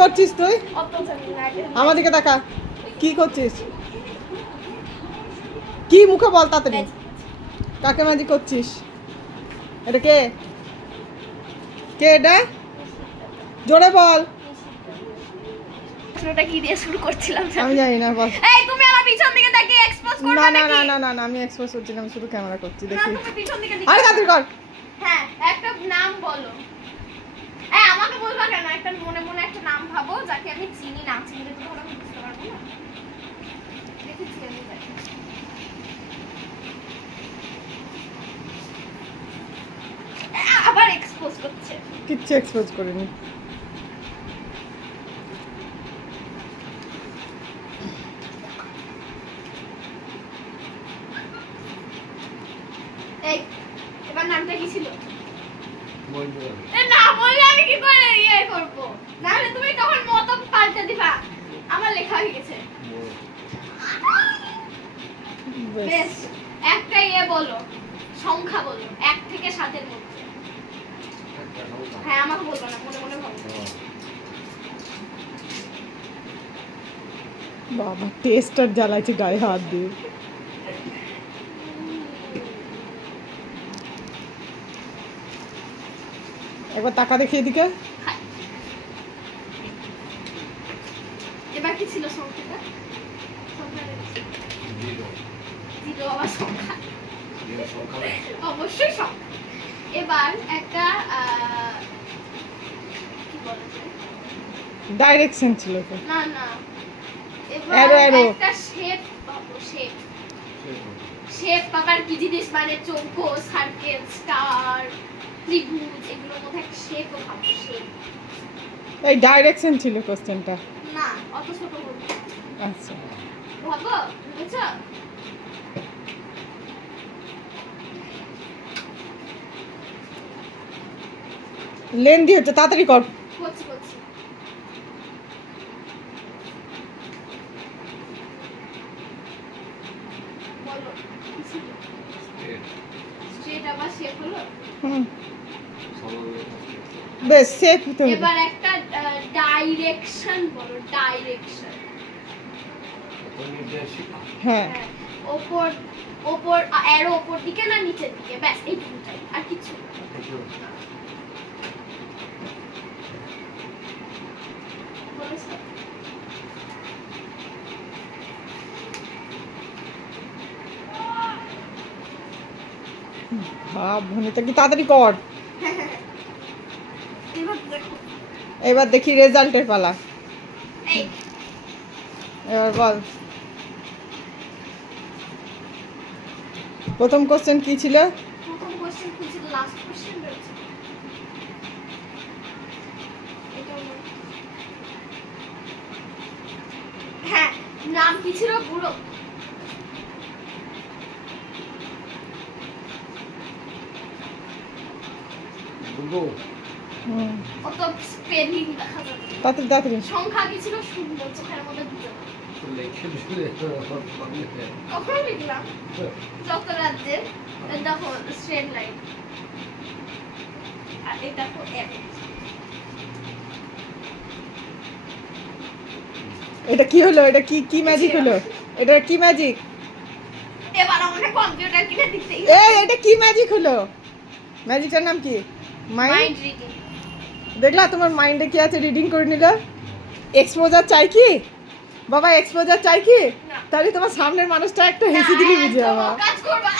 করছিস তুই? আমার দিকে তাকা। কি করছিস? কি মুখে বল তাড়াতাড়ি। কাকে ম্যাজিক করছিস? এটা কে? কে এটা? জোরে বল। শুরুটা কি দিয়ে শুরু করছিলাম আমি জানি না, বল। এই তুমি আমার পিছন দিকে তাকে এক্সপোজ করবে নাকি? না না না না না, আমি এক্সপোজ করছি না, আমি শুধু ক্যামেরা করছি, দেখি। না তুমি পিছন দিকে আরে তাড়াতাড়ি কর। হ্যাঁ, একটা নাম বলো। এই আমাকে বলবা কেন? একটা মনে মনে একটা নাম ভাবো যাকে আমি চিনি, না চিনলে তো ভালো বুঝতে পারবো না। দেখেছি আমি তাকে। আবার এক্সপোজ করছে। কিচ্ছু এক্সপোজ করিনি। এই এবার নামটা কি ছিল? না বললে আমি কি করে ইয়ে করবো? নাহলে তুমি তখন মত পাল্টে দিবা। আমার লেখা হয়ে গেছে। বেশ, একটা ইয়ে বলো, সংখ্যা বলো, 1 থেকে 7 এর মধ্যে। হ্যাঁ, আমাকে বলবো না, মনে মনে ভাবো। বাবা টেস্টার জ্বালাইছে গায়ে হাত দিয়ে। একবার টাকা দেখি এদিকে। এবার কি ছিল সংখ্যাটা? জিরো আবার সংখ্যা। অবশ্যই সংখ্যা। এবার একটা কি বলা যায়? ডাইরেকশন ছিল তো। না না, এবার একটা শেপ পাবো, শেপ। শেপ পাবার কি জিনিস, মানে চৌকো, সার্কেল, স্টার, ত্রিভুজ, এগুলোর মধ্যে একটা শেপও পাবো, শেপ। এই ডাইরেকশন ছিল কোশ্চেনটা। না, অত ছোট বলবো। আচ্ছা ভাবো, বুঝছো? লেন্দি হচ্ছে, তাড়াতাড়ি কর। করছি করছি। বলো কি ছিল? স্ট্রেট আবার শেপ হলো। বেশ সেফ হতে হবে। এবার একটা ডাইরেকশন বলো, ডাইরেকশন। হ্যাঁ, ওপর ওপর অ্যারো ওপর দিকে না নিচের দিকে, ব্যাস এইটুকুটাই, আর কিছু না। বলেছো? ভাব ভনিতা কি, তাড়াতাড়ি কর। এবার দেখি রেজাল্টের পালা। এই এবার বল, প্রথম কোশ্চেন কি ছিল? প্রথম কোশ্চেন কি ছিল? লাস্ট কোশ্চেন রয়েছে এটা। হ্যাঁ, নাম কি ছিল? বুড়ো। অত স্পেলিং দেখা যাবে। তাড়াতাড়ি সংখ্যা কি ছিল? শূন্য, চোখের মধ্যে দুটো। কখনো লিখলাম যত রাজ্যের, দেখো স্ট্রেট লাইন, আর এটা তো এক। এটা কি হলো? এটা কি কি ম্যাজিক হলো? এটা কি ম্যাজিক? এবার আমাকে কম্পিউটার কিনে দিতে। এই এটা কি ম্যাজিক হলো? ম্যাজিকটার নাম কি? Mind reading. দেখলা তোমার মাইন্ডে কি আছে, রিডিং করে নিল। এক্সপোজার চাই কি বাবা? এক্সপোজার চাই কি? তাহলে তোমার সামনের মানুষটা একটা হেসে দিলি বুঝে যাবা। কাজ করবা।